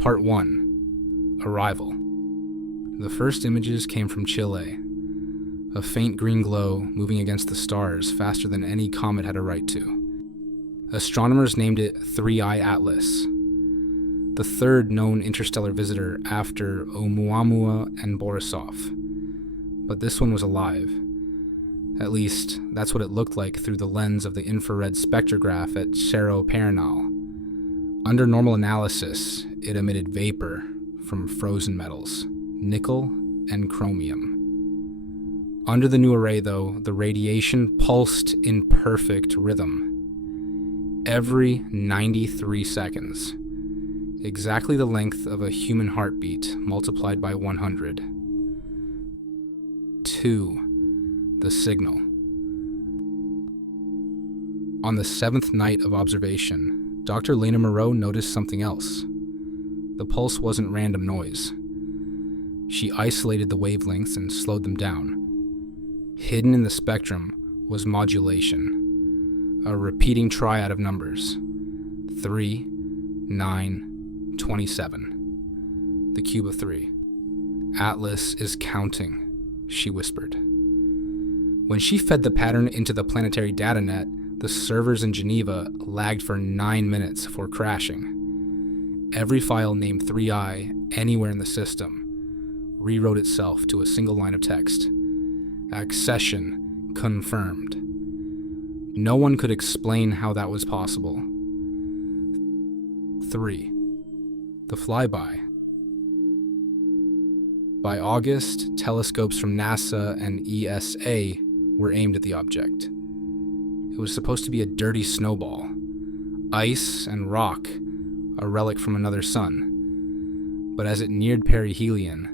Part 1. Arrival. The first images came from Chile. A faint green glow moving against the stars faster than any comet had a right to. Astronomers named it 3I Atlas, the third known interstellar visitor after Oumuamua and Borisov. But this one was alive. At least, that's what it looked like through the lens of the infrared spectrograph at Cerro Paranal. Under normal analysis, it emitted vapor from frozen metals, nickel and chromium. Under the new array, though, the radiation pulsed in perfect rhythm. Every 93 seconds. Exactly the length of a human heartbeat multiplied by 100. 2. The signal. On the 7th night of observation, Dr. Lena Moreau noticed something else. The pulse wasn't random noise. She isolated the wavelengths and slowed them down. Hidden in the spectrum was modulation, a repeating triad of numbers. 3, 9, 27. The cube of 3. Atlas is counting, she whispered. When she fed the pattern into the planetary datanet, the servers in Geneva lagged for 9 minutes before crashing. Every file named 3I anywhere in the system rewrote itself to a single line of text. Accession confirmed. No one could explain how that was possible. 3. The flyby. By August, telescopes from NASA and ESA were aimed at the object. It was supposed to be a dirty snowball, ice and rock, a relic from another sun. But as it neared perihelion,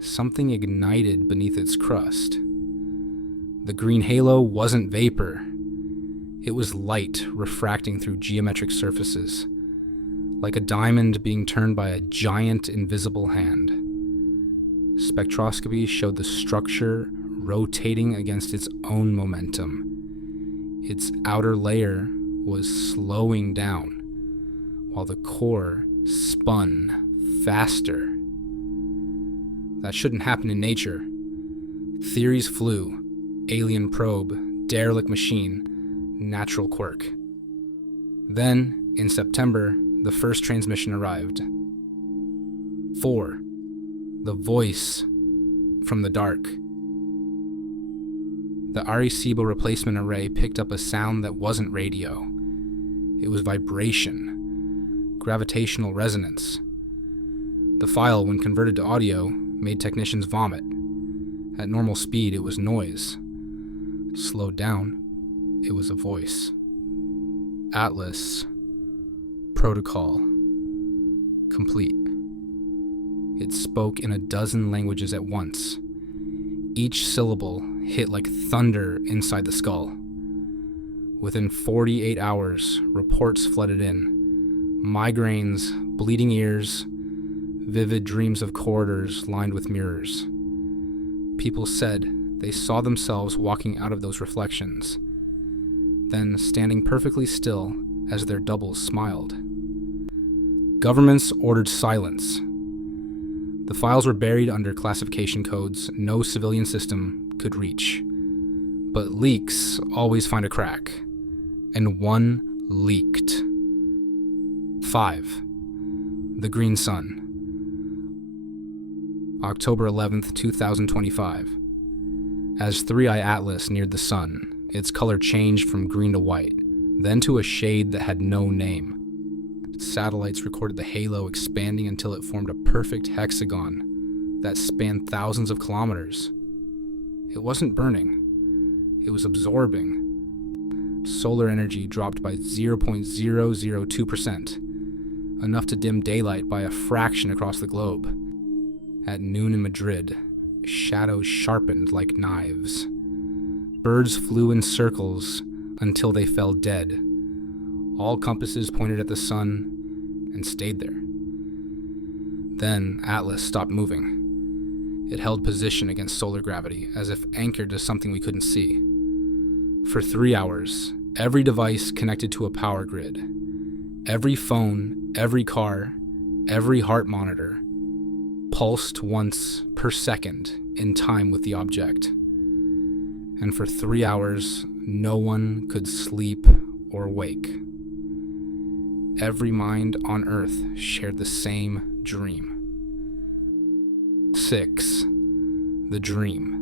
something ignited beneath its crust. The green halo wasn't vapor. It was light refracting through geometric surfaces, like a diamond being turned by a giant invisible hand. Spectroscopy showed the structure rotating against its own momentum. Its outer layer was slowing down, while the core spun faster. That shouldn't happen in nature. Theories flew. Alien probe, derelict machine, natural quirk. Then, in September, the first transmission arrived. 4. The voice from the dark. The Arecibo replacement array picked up a sound that wasn't radio. It was vibration, gravitational resonance. The file, when converted to audio, made technicians vomit. At normal speed, it was noise. Slowed down, it was a voice. Atlas. Protocol. Complete. It spoke in a dozen languages at once. Each syllable hit like thunder inside the skull. Within 48 hours, reports flooded in. Migraines, bleeding ears, vivid dreams of corridors lined with mirrors. People said they saw themselves walking out of those reflections, then standing perfectly still as their doubles smiled. Governments ordered silence. The files were buried under classification codes no civilian system could reach. But leaks always find a crack, and one leaked. 5. The Green Sun. October 11th, 2025. As 3I Atlas neared the sun, its color changed from green to white, then to a shade that had no name. Satellites recorded the halo expanding until it formed a perfect hexagon that spanned thousands of kilometers. It wasn't burning. It was absorbing. Solar energy dropped by 0.002%, enough to dim daylight by a fraction across the globe. At noon in Madrid, shadows sharpened like knives. Birds flew in circles until they fell dead. All compasses pointed at the sun and stayed there. Then Atlas stopped moving. It held position against solar gravity, as if anchored to something we couldn't see. For 3 hours, every device connected to a power grid. Every phone, every car, Every heart monitor pulsed once per second in time with the object. And for 3 hours, no one could sleep or wake. Every mind on Earth shared the same dream. 6. The dream.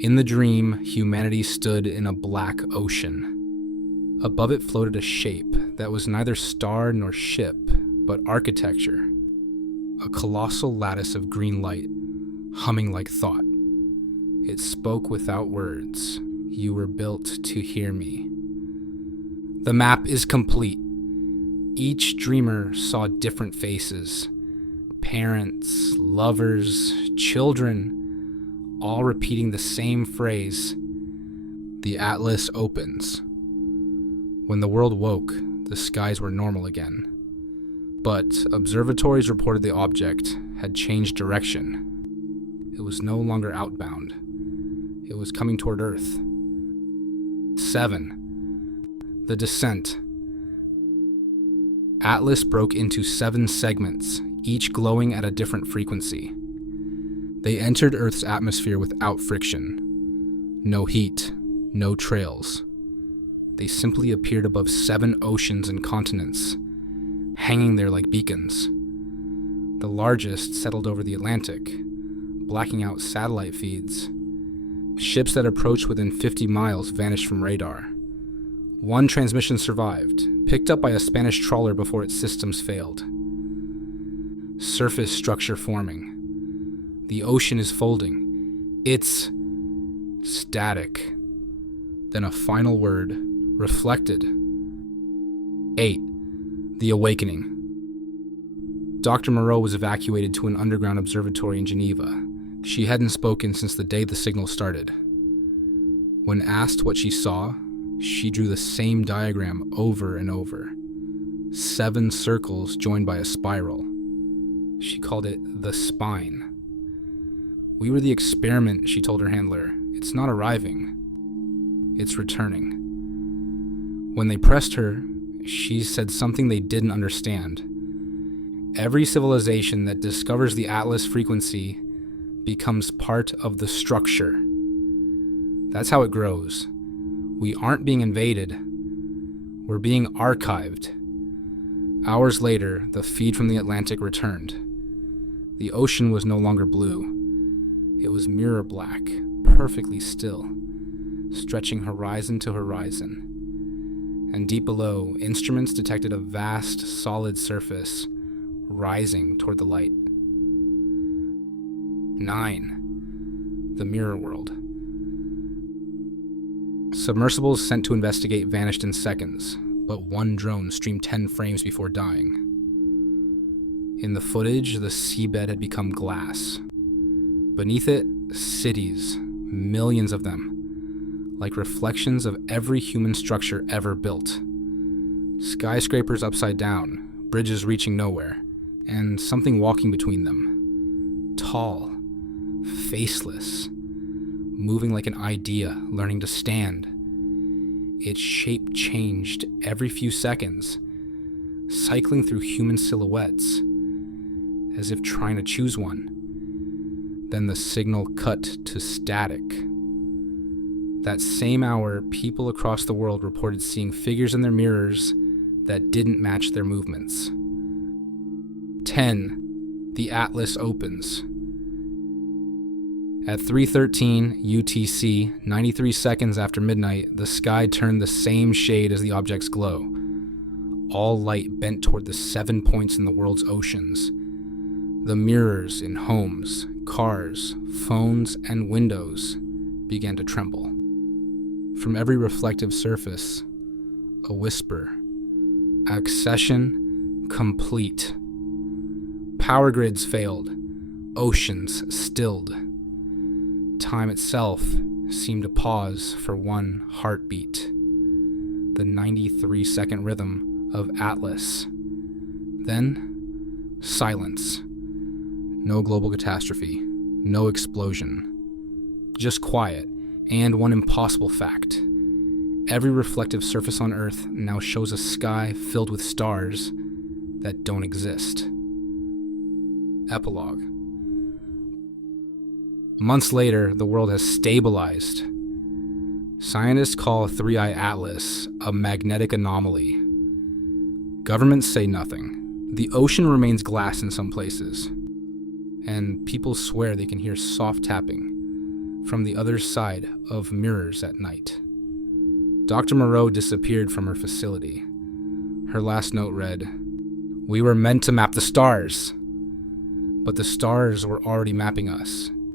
In the dream, humanity stood in a black ocean. Above it floated a shape that was neither star nor ship, but architecture. A colossal lattice of green light, humming like thought. It spoke without words. You were built to hear me. The map is complete. Each dreamer saw different faces. Parents, lovers, children, all repeating the same phrase. The atlas opens. When the world woke, the skies were normal again. But observatories reported the object had changed direction. It was no longer outbound. It was coming toward Earth. 7. The descent. Atlas broke into 7 segments, each glowing at a different frequency. They entered Earth's atmosphere without friction. No heat, no trails. They simply appeared above 7 oceans and continents, hanging there like beacons. The largest settled over the Atlantic, blacking out satellite feeds. Ships that approached within 50 miles vanished from radar. One transmission survived, picked up by a Spanish trawler before its systems failed. Surface structure forming. The ocean is folding. It's static. Then a final word, reflected. 8. The awakening. Dr. Moreau was evacuated to an underground observatory in Geneva. She hadn't spoken since the day the signal started. When asked what she saw, she drew the same diagram over and over. 7 circles joined by a spiral. She called it the spine. We were the experiment, she told her handler. It's not arriving. It's returning. When they pressed her, she said something they didn't understand. Every civilization that discovers the Atlas frequency becomes part of the structure. That's how it grows. We aren't being invaded. We're being archived. Hours later, the feed from the Atlantic returned. The ocean was no longer blue. It was mirror black, perfectly still, stretching horizon to horizon. And deep below, instruments detected a vast, solid surface rising toward the light. 9. The mirror world. Submersibles sent to investigate vanished in seconds, but one drone streamed 10 frames before dying. In the footage, the seabed had become glass. Beneath it, cities, millions of them, like reflections of every human structure ever built. Skyscrapers upside down, bridges reaching nowhere, and something walking between them. Tall, faceless, moving like an idea, learning to stand. Its shape changed every few seconds, cycling through human silhouettes, as if trying to choose one. Then the signal cut to static. That same hour, people across the world reported seeing figures in their mirrors that didn't match their movements. 10. The Atlas opens. At 3:13 UTC, 93 seconds after midnight, the sky turned the same shade as the object's glow. All light bent toward the 7 points in the world's oceans. The mirrors in homes, cars, phones, and windows began to tremble. From every reflective surface, a whisper. Accession complete. Power grids failed. Oceans stilled. Time itself seemed to pause for one heartbeat. The 93-second rhythm of Atlas. Then, silence. No global catastrophe. No explosion. Just quiet, and one impossible fact. Every reflective surface on Earth now shows a sky filled with stars that don't exist. Epilogue. Months later, the world has stabilized. Scientists call 3I Atlas a magnetic anomaly. Governments say nothing. The ocean remains glass in some places. And people swear they can hear soft tapping from the other side of mirrors at night. Dr. Moreau disappeared from her facility. Her last note read, "We were meant to map the stars, but the stars were already mapping us.